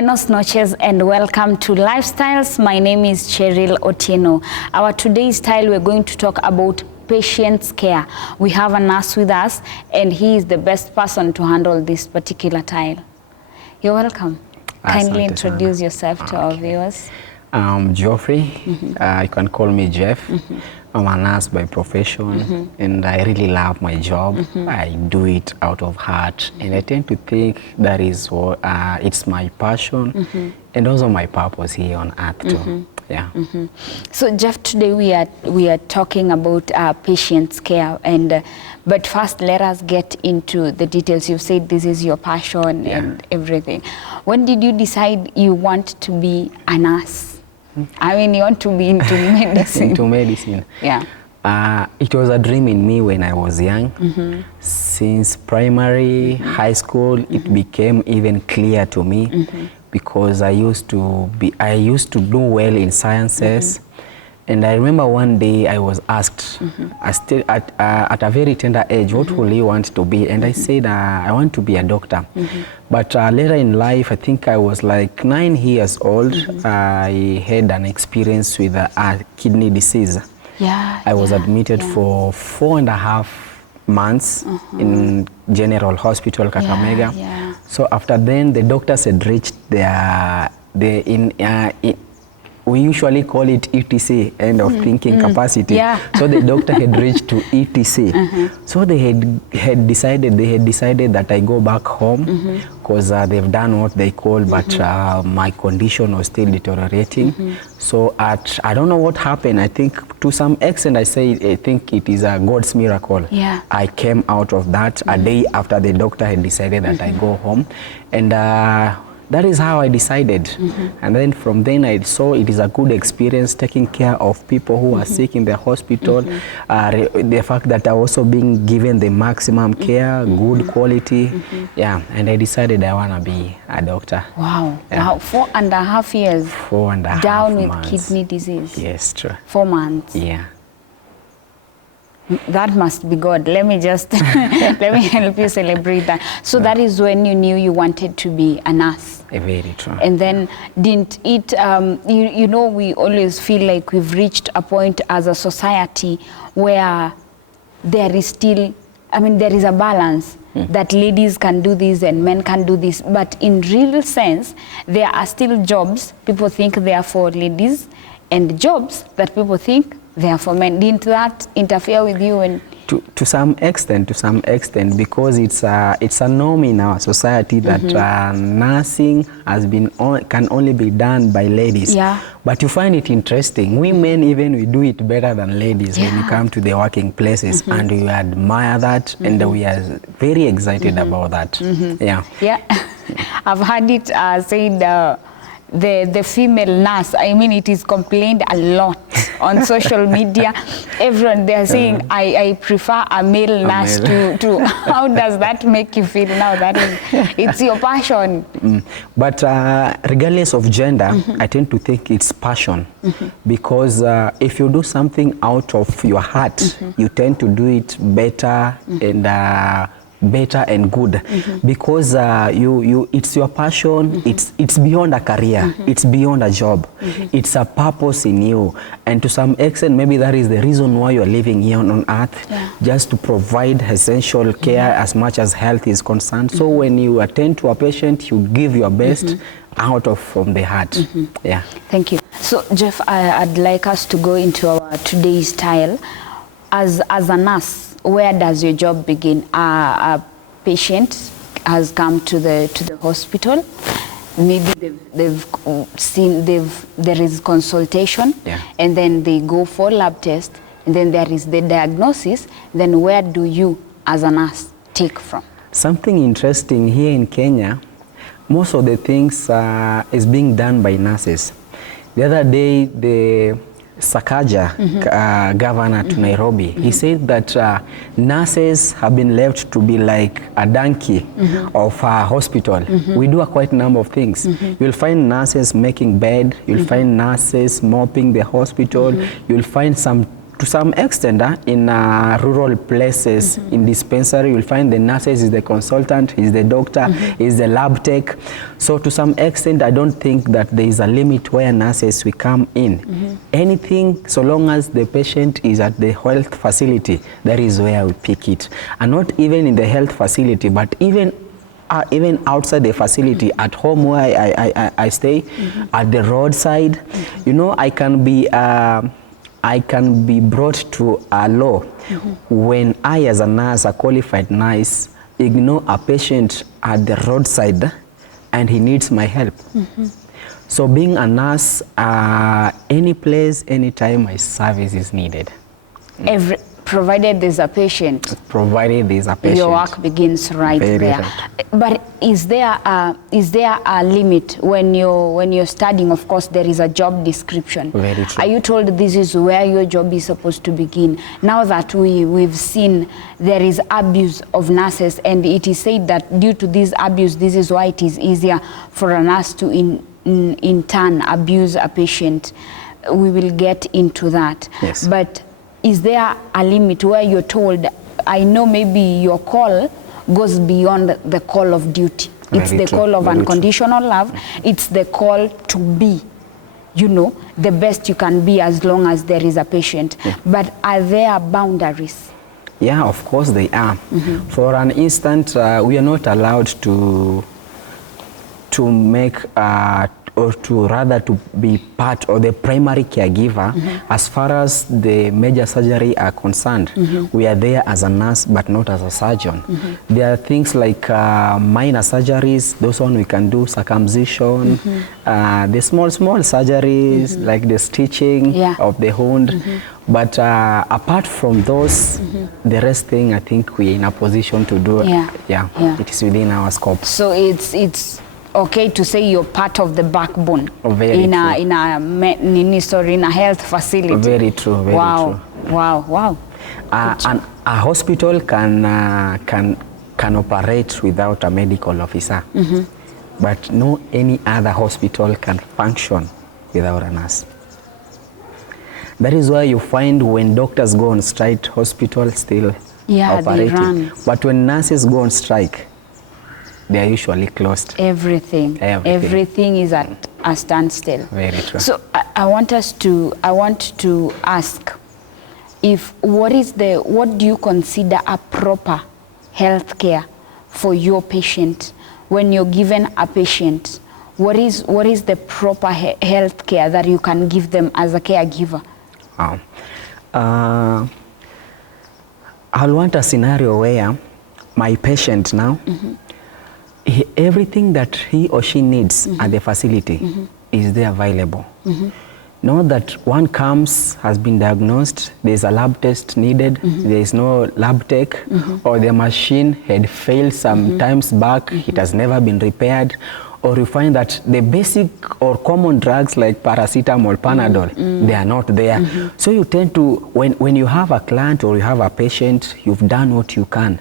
Buenos noches and welcome to Lifestyles. My name is Cheryl Otieno. Our today's style, we're going to talk about patient care. We have a nurse with us and he is the best person to handle this particular tile. You're welcome. Kindly introduce yourself to our viewers. I'm Geoffrey. You can call me Jeff. I'm a nurse by profession and I really love my job. I do it out of heart and I tend to think that is what it's my passion and also my purpose here on earth too. Yeah. So Jeff, today we are talking about patient care, and but first let us get into the details. You said this is your passion and everything. When did you decide you want to be a nurse? I mean, you want to be into medicine. Into medicine. Yeah. It was a dream in me when I was young. Since primary, high school, it became even clear to me because I used to do well in sciences. And I remember one day I was asked, at a very tender age, what will you want to be? And I said, I want to be a doctor. But later in life, I think I was like 9 years old, I had an experience with a kidney disease. I was admitted for 4.5 months in General Hospital, Kakamega. So after then, the doctors had reached we usually call it ETC, end of thinking capacity. So the doctor had reached to ETC. So they had decided that I go back home because they've done what they call, but my condition was still deteriorating. So I don't know what happened. I think to some extent I think it is a God's miracle. I came out of that a day after the doctor had decided that I go home. And that is how I decided. And then from then I saw it is a good experience taking care of people who are sick in the hospital. The fact that I also being given the maximum care, good quality. And I decided I want to be a doctor. Wow. 4.5 years. 4.5 down with months. Kidney disease. Yes, true. 4 months. That must be God. Let me just let me help you celebrate that. So that is when you knew you wanted to be a nurse. Very true. And then didn't it, you know, we always feel like we've reached a point as a society where there is still, I mean, there is a balance that ladies can do this and men can do this. But in real sense, there are still jobs people think they are for ladies and jobs that people think they are for men. Didn't that interfere with you? And to some extent, because it's a norm in our society that nursing can only be done by ladies. But you find it interesting. We men we do it better than ladies when you come to the working places, and we admire that, and we are very excited about that. I've heard it said. The female nurse, I mean, it is complained a lot on social media. Everyone, they're saying, I prefer a male nurse to how does that make you feel now? That is, it's your passion. But regardless of gender, I tend to think it's passion. Because if you do something out of your heart, you tend to do it better and good, because it's your passion. It's beyond a career, it's beyond a job, it's a purpose in you, and to some extent maybe that is the reason why you're living here on earth, just to provide essential care as much as health is concerned. So when you attend to a patient, you give your best from the heart. Thank you. So Jeff, I'd like us to go into our today's style. As a nurse, where does your job begin? A patient has come to the hospital. Maybe they've seen there is consultation, and then they go for lab test, and then there is the diagnosis. Then where do you, as a nurse, take from? Something interesting here in Kenya, most of the things is being done by nurses. The other day, the Sakaja, governor to Nairobi, he said that nurses have been left to be like a donkey of a hospital. We do a quite number of things. You'll find nurses making bed, you'll find nurses mopping the hospital, you'll find some to some extent, in rural places, in dispensary, you'll find the nurses is the consultant, is the doctor, is the lab tech. So to some extent, I don't think that there is a limit where nurses will come in. Anything, so long as the patient is at the health facility, that is where we pick it. And not even in the health facility, but even outside the facility, at home where I stay, at the roadside, you know, I can be brought to a law when I, as a nurse, a qualified nurse, ignore a patient at the roadside and he needs my help. So being a nurse, any place, anytime my service is needed. Provided there's a patient. Provided there's a patient. Your work begins right there. Right. But is there a limit when you're studying? Of course, there is a job description. Very true. Are you told this is where your job is supposed to begin? Now that we've seen there is abuse of nurses, and it is said that due to this abuse, this is why it is easier for a nurse to in turn abuse a patient. We will get into that. Yes. But is there a limit where you're told, I know maybe your call goes beyond the call of duty. It's the call of unconditional love. It's the call to be, you know, the best you can be as long as there is a patient. But are there boundaries? Yeah, of course they are. For an instant, we are not allowed to make or to rather to be part of the primary caregiver as far as the major surgery are concerned. We are there as a nurse but not as a surgeon. There are things like minor surgeries, those one we can do, circumcision, the small surgeries like the stitching of the wound. But apart from those, the rest thing I think we're in a position to do. It is within our scope. So it's okay to say you're part of the backbone in a health facility. Very true. Very true. Wow. And a hospital can operate without a medical officer, but no any other hospital can function without a nurse. That is why you find when doctors go on strike, hospitals still operating. But when nurses go on strike, they are usually closed. Everything is at a standstill. Very true. So I want to ask, what do you consider a proper health care for your patient? When you're given a patient, what is the proper health care that you can give them as a caregiver? I'll want a scenario where my patient now, everything that he or she needs at the facility is there available. Not that one comes, has been diagnosed, there's a lab test needed, there is no lab tech, or the machine had failed some times back, it has never been repaired, or you find that the basic or common drugs like paracetamol, Panadol, they are not there. So you tend to, when you have a client or you have a patient, you've done what you can.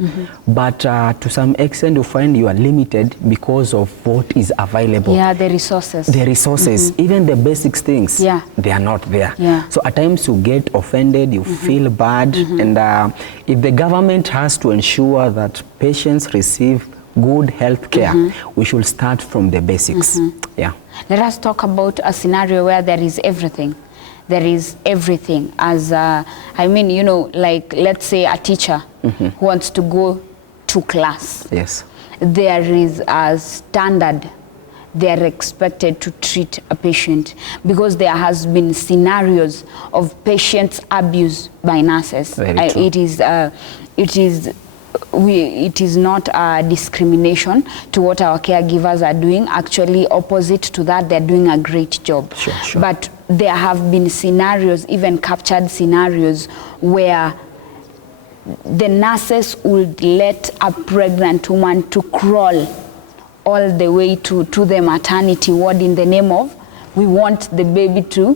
But to some extent you find you are limited because of what is available. Yeah, the resources. The resources, even the basic things, they are not there. So at times you get offended, you feel bad, and if the government has to ensure that patients receive good health care, we should start from the basics. Let us talk about a scenario where there is everything. There is everything. As I mean, you know, like let's say a teacher who wants to go to class. Yes. There is a standard they are expected to treat a patient, because there has been scenarios of patients abused by nurses. Very true. It is not a discrimination to what our caregivers are doing. Actually, opposite to that, they're doing a great job. Sure. But there have been scenarios, even captured scenarios, where the nurses would let a pregnant woman to crawl all the way to the maternity ward in the name of, we want the baby to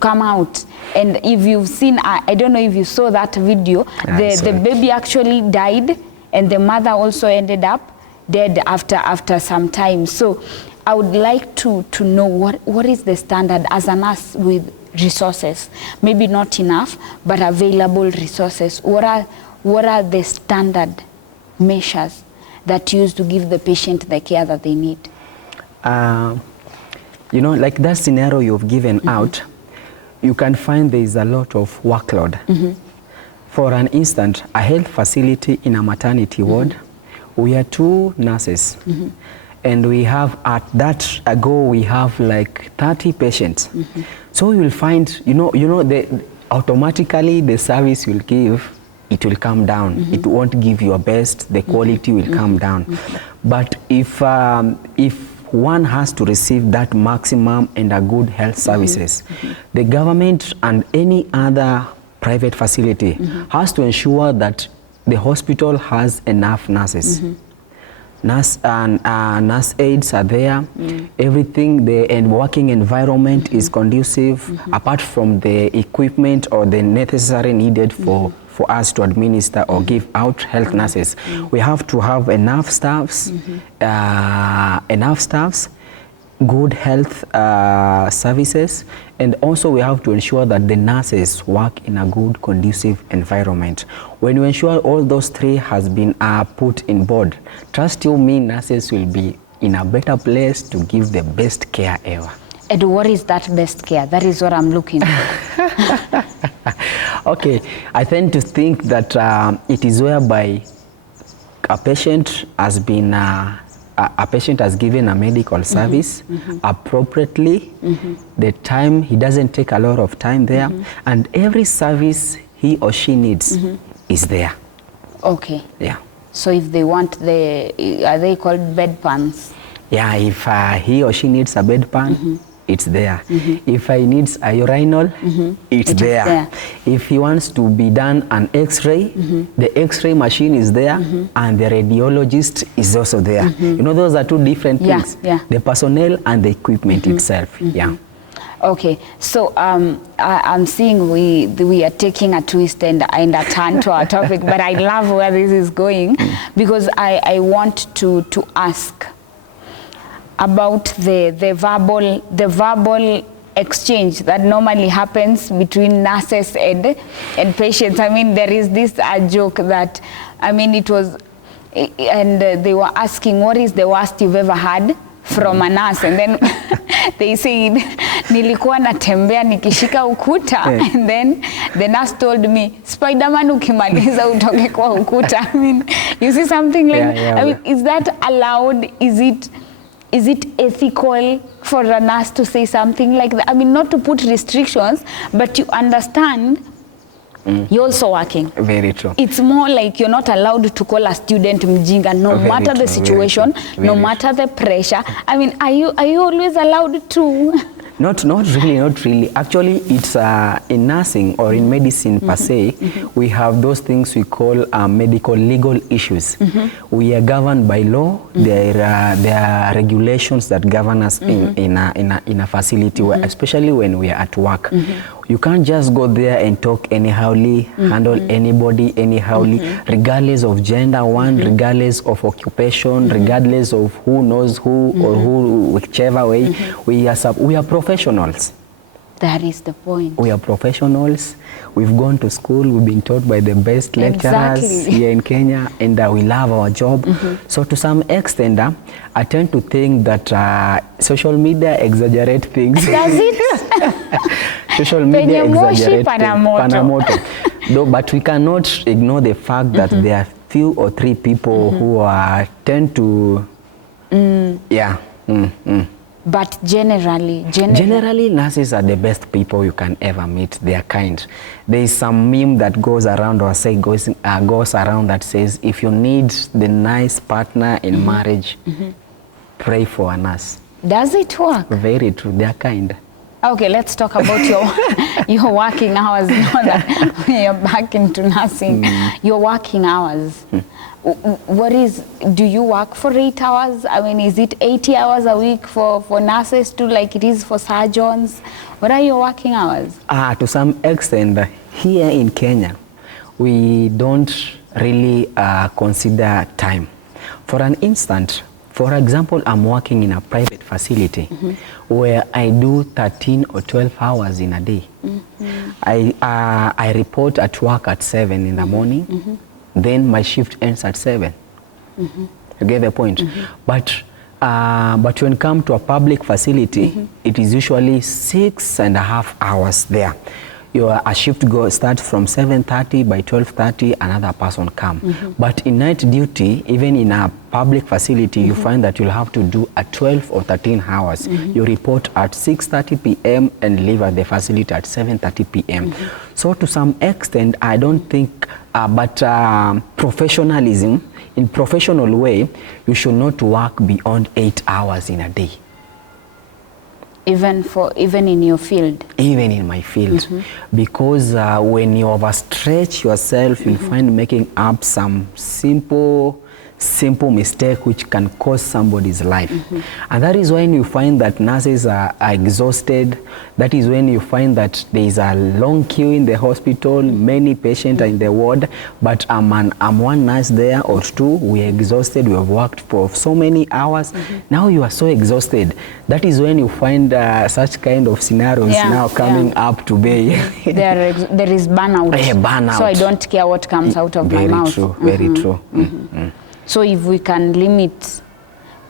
come out. And if you've seen, I don't know if you saw that video, the baby actually died, and the mother also ended up dead after some time. So I would like to know what is the standard as a nurse with resources, maybe not enough, but available resources, what are the standard measures that you use to give the patient the care that they need? You know, like that scenario you've given out, you can find there is a lot of workload. For an instance, a health facility in a maternity ward, we are 2 nurses. And we have, at that ago, we have like 30 patients. So you will find, automatically the service you'll give, it will come down. It won't give your best, the quality will come down. But if one has to receive that maximum and a good health services, the government and any other private facility has to ensure that the hospital has enough nurses. Nurse aides are there. Everything, the working environment is conducive, apart from the equipment or the necessary needed for us to administer or give out health nurses. We have to have enough staffs, good health services, and also we have to ensure that the nurses work in a good, conducive environment. When we ensure all those 3 has been put in board, trust you me, nurses will be in a better place to give the best care ever. And what is that best care? That is what I'm looking for. Okay, I tend to think that it is whereby a patient has been a patient has given a medical service appropriately, the time, he doesn't take a lot of time there, and every service he or she needs is there. Okay. Yeah. So if they want are they called bed pans? Yeah, if he or she needs a bedpan, it's there. If he needs a urinal, it's there. If he wants to be done an x-ray, the x-ray machine is there, and the radiologist is also there. You know, those are 2 different things. The personnel and the equipment itself. Yeah. Okay, so I'm seeing we are taking a twist and a turn to our topic, but I love where this is going, because I want to ask about the verbal exchange that normally happens between nurses and patients. I mean, there is this joke that, I mean, it was, and they were asking, what is the worst you've ever had from a nurse? And then they said, nilikuwa natembea nikishika ukuta, and then the nurse told me, Spider-Man ukimaliza utoke kwa ukuta. I mean, you see something like, I mean, is that allowed? Is it ethical for a nurse to say something like that? I mean, not to put restrictions, but you understand you're also working. Very true. It's more like you're not allowed to call a student mjinga, no matter the situation, no matter the pressure. I mean, are you always allowed to? Not really. Actually, it's in nursing or in medicine per se, we have those things we call medical legal issues. We are governed by law. There are regulations that govern us in a facility, where, especially when we are at work. You can't just go there and talk anyhowly, handle anybody anyhowly, regardless of gender, regardless of occupation, regardless of who knows who or who, whichever way. We are professionals. That is the point. We are professionals. We've gone to school. We've been taught by the best lecturers here in Kenya, and we love our job. So to some extent, I tend to think that social media exaggerate things. Does it? Social media exaggerate things. Though, but we cannot ignore the fact that there are 2 or 3 people who tend to, But generally, nurses are the best people you can ever meet. They are kind. There is some meme that goes around, or goes around, that says, if you need the nice partner in marriage, pray for a nurse. Does it work? Very true. They are kind. Okay, let's talk about your working hours now that you're back into nursing. Your working hours. Do you work for 8 hours? I mean, is it 80 hours a week for nurses too, like it is for surgeons? What are your working hours? To some extent, here in Kenya, we don't really consider time. For an instant, For example, I'm working in a private facility where I do 13 or 12 hours in a day. I report at work at 7 in the morning, then my shift ends at 7. You get the point? But when it comes to a public facility, it is usually 6.5 hours there. A shift starts from 7:30, by 12:30 another person come. But in night duty, even in a public facility, you find that you'll have to do a 12 or 13 hours. You report at 6:30 p.m. and leave at the facility at 7:30 p.m. So to some extent, I don't think, professionalism, in professional way, you should not work beyond 8 hours in a day. Even in your field? Even in my field. Because when you overstretch yourself, you'll find making up some simple mistake which can cost somebody's life. And that is when you find that nurses are exhausted. That is when you find that there is a long queue in the hospital, many patients are in the ward, but I'm one nurse there or two, we're exhausted, we have worked for so many hours. Now you are so exhausted. That is when you find such kind of scenarios now coming up to be. There is burnout. Burnout. So I don't care what comes out of my mouth. Very true. So if we can limit,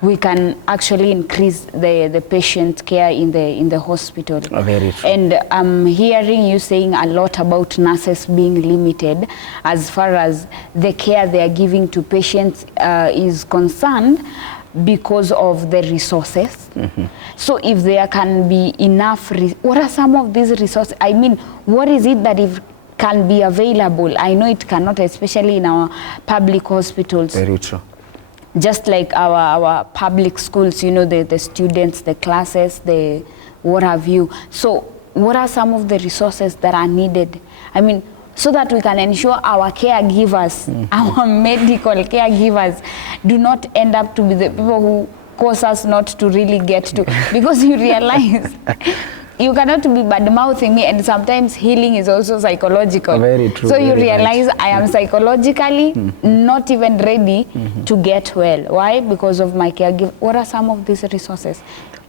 we can actually increase the patient care in the hospital. Very true. And I'm hearing you saying a lot about nurses being limited as far as the care they are giving to patients is concerned, because of the resources. So if there can be enough, what are some of these resources? I mean, what is it that if can be available? I know it cannot, especially in our public hospitals. Very true. Just like our public schools, you know, the students, the classes, the what have you. So what are some of the resources that are needed? I mean, so that we can ensure our caregivers, our medical caregivers do not end up to be the people who cause us not to really get to, because you realize you cannot be bad-mouthing me, and sometimes healing is also psychological. Very true. So you realize I am psychologically not even ready to get well. Why? Because of my caregiver. What are some of these resources?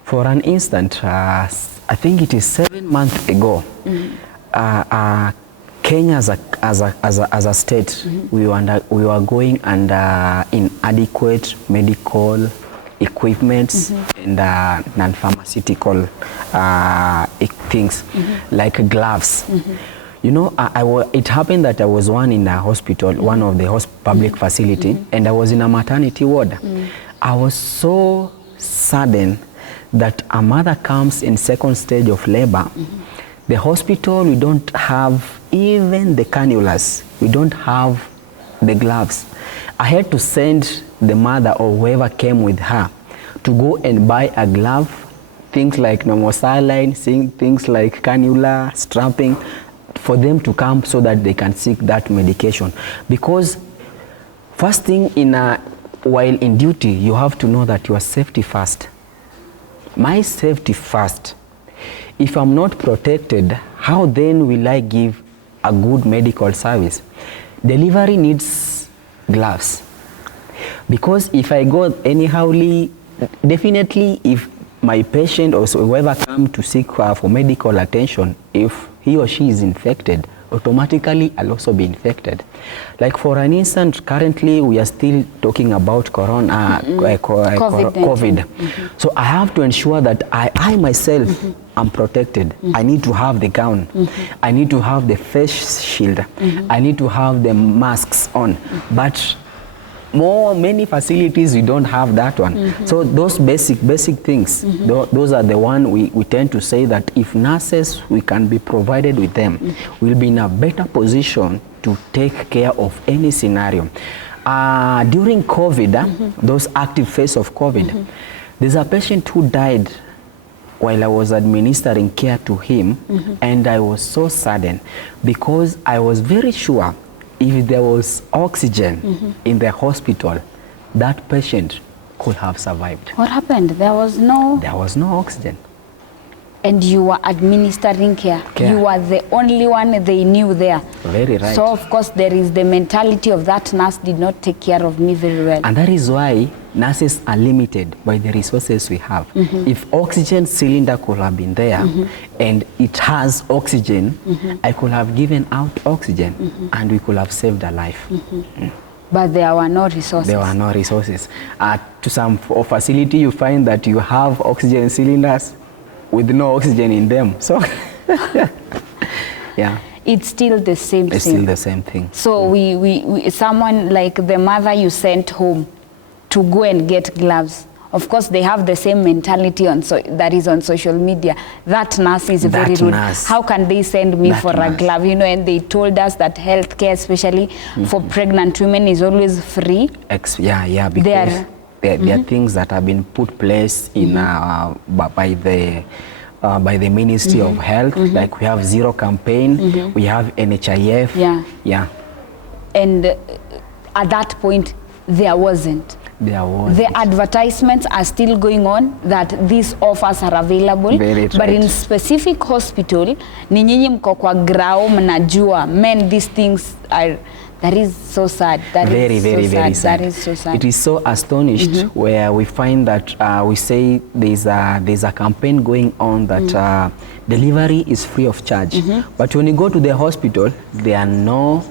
For an instant, I think it is 7 months ago, Kenya as a state, we were going under inadequate medical equipments and non-pharmaceutical things like gloves. You know, it happened that I was in a hospital, one of the public facility, and I was in a maternity ward. I was so saddened that a mother comes in second stage of labor. The hospital, we don't have even the cannulas. We don't have the gloves. I had to send the mother or whoever came with her to go and buy a glove, things like saline, things like cannula, strapping, for them to come so that they can seek that medication. Because first thing, while in duty, you have to know that your safety first. My safety first. If I'm not protected, how then will I give a good medical service? Delivery needs gloves. Because if I go anyhowly, definitely if my patient or whoever come to seek for medical attention, if he or she is infected, automatically I'll also be infected. Like for an instance, currently we are still talking about COVID. So I have to ensure that I myself am protected. I need to have the gown. I need to have the face shield. I need to have the masks on. But many facilities, we don't have that one. So those basic things, those are the one we tend to say that if nurses, we can be provided with them, we'll be in a better position to take care of any scenario. During COVID, those active phase of COVID, there's a patient who died while I was administering care to him, and I was so saddened because I was very sure if there was oxygen in the hospital, that patient could have survived. What happened? There was no oxygen. And you were administering care. You were the only one they knew there. Very right. So of course there is the mentality of that nurse did not take care of me very well. And that is why nurses are limited by the resources we have. If oxygen cylinder could have been there and it has oxygen, I could have given out oxygen and we could have saved a life. But there were no resources. There were no resources. To some facility, you find that you have oxygen cylinders with no oxygen in them. So, yeah. It's still the same thing. It's still the same thing. So we someone like the mother you sent home to go and get gloves. Of course, they have the same mentality that is on social media. That nurse is very rude. How can they send me for a glove? You know, and they told us that healthcare, especially for pregnant women, is always free. Because there are things that have been put place in by the Ministry of Health. Like we have Zero campaign, we have NHIF. And at that point, there wasn't. The advertisements are still going on that these offers are available. But in specific hospital, ni nyinyi mko kwa grao mnajua, men, these things are, that is so sad. That very sad. That is so sad. It is so astonished where we find that we say there's a campaign going on that delivery is free of charge. But when you go to the hospital, there are no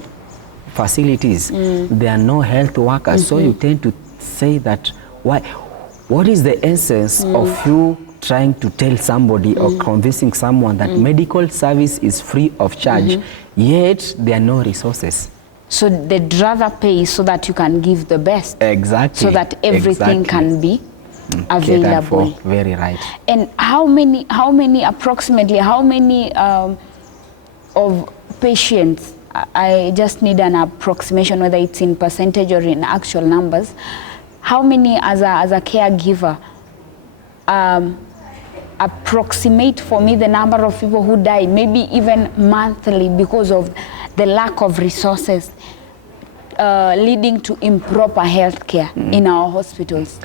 facilities, there are no health workers. So you tend to say that what is the essence of you trying to tell somebody or convincing someone that medical service is free of charge, yet there are no resources? So they'd rather pay so that you can give the best. Exactly. So that everything can be available. Very right. And how many approximately, how many of patients, I just need an approximation, whether it's in percentage or in actual numbers, how many as a caregiver approximate for me the number of people who die, maybe even monthly, because of the lack of resources leading to improper health care in our hospitals?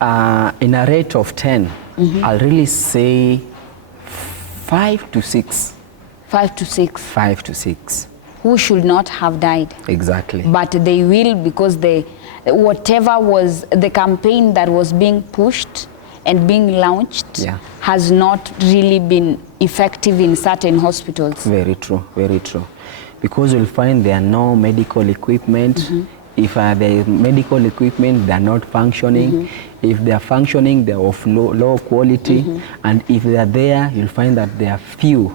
In a rate of 10, I'll really say 5 to 6. 5 to 6. 5 to 6. Who should not have died. Exactly. But they will, because whatever was the campaign that was being pushed and being launched has not really been effective in certain hospitals. Very true, very true. Because you'll find there are no medical equipment. If there is medical equipment, they are not functioning. If they are functioning, they are of low quality. And if they are there, you'll find that there are few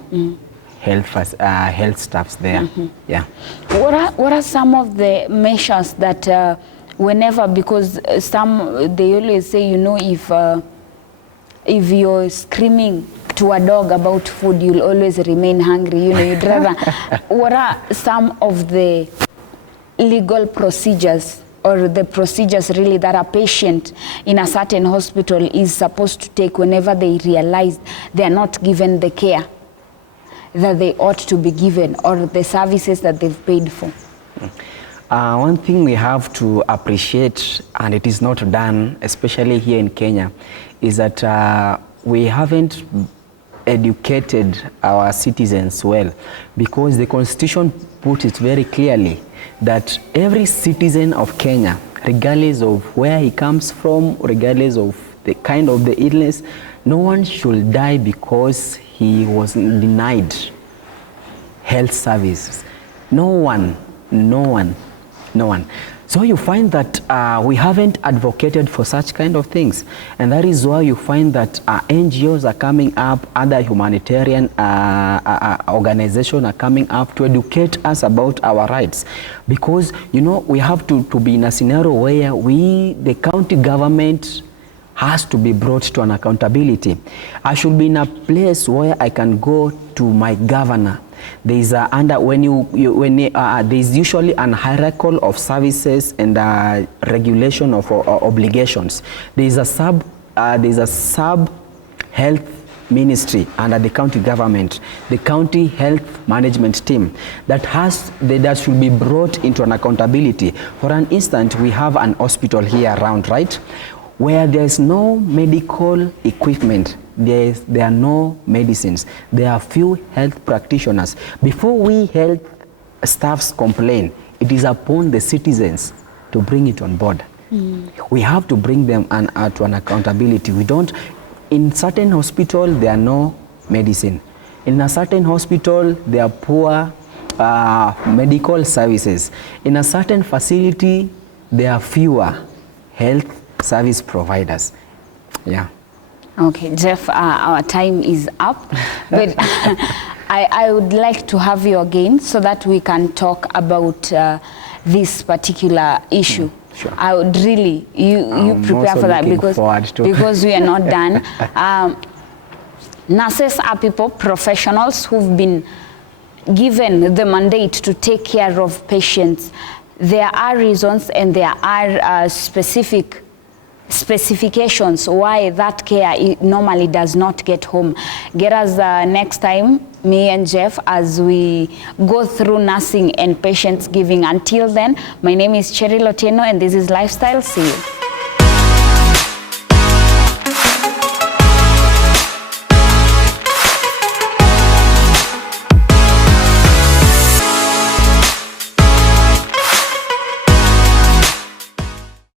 health staffs there. What are some of the measures that whenever, because they always say, you know, if you're screaming to a dog about food, you'll always remain hungry. You know, you'd rather. What are some of the legal procedures or the procedures really that a patient in a certain hospital is supposed to take whenever they realize they are not given the care that they ought to be given, or the services that they've paid for? One thing we have to appreciate, and it is not done, especially here in Kenya, is that we haven't educated our citizens well, because the Constitution put it very clearly that every citizen of Kenya, regardless of where he comes from, regardless of the kind of the illness, no one should die because he was denied health services. No one. So you find that we haven't advocated for such kind of things, and that is why you find that NGOs are coming up, other humanitarian organizations are coming up to educate us about our rights, because you know we have to be in a scenario where the county government has to be brought to an accountability. I should be in a place where I can go to my governor. There is there's usually an hierarchy of services and regulation of obligations. There is a sub health ministry under the county government, the county health management team that should be brought into an accountability. For an instance, we have an hospital here around, right, where there is no medical equipment. There are no medicines. There are few health practitioners. Before we health staffs complain, it is upon the citizens to bring it on board. We have to bring them to an accountability. We don't, in certain hospital, there are no medicine. In a certain hospital, there are poor medical services. In a certain facility, there are fewer health service providers. Yeah. Okay, Jeff, our time is up, but I would like to have you again so that we can talk about this particular issue. Sure. I would really, you prepare for that because we are not done. Nurses are people, professionals who've been given the mandate to take care of patients. There are reasons and there are specifications why that care normally does not get home. Get us next time, me and Jeff, as we go through nursing and patients giving. Until then, my name is Cheryl Otieno and this is Lifestyle. See you.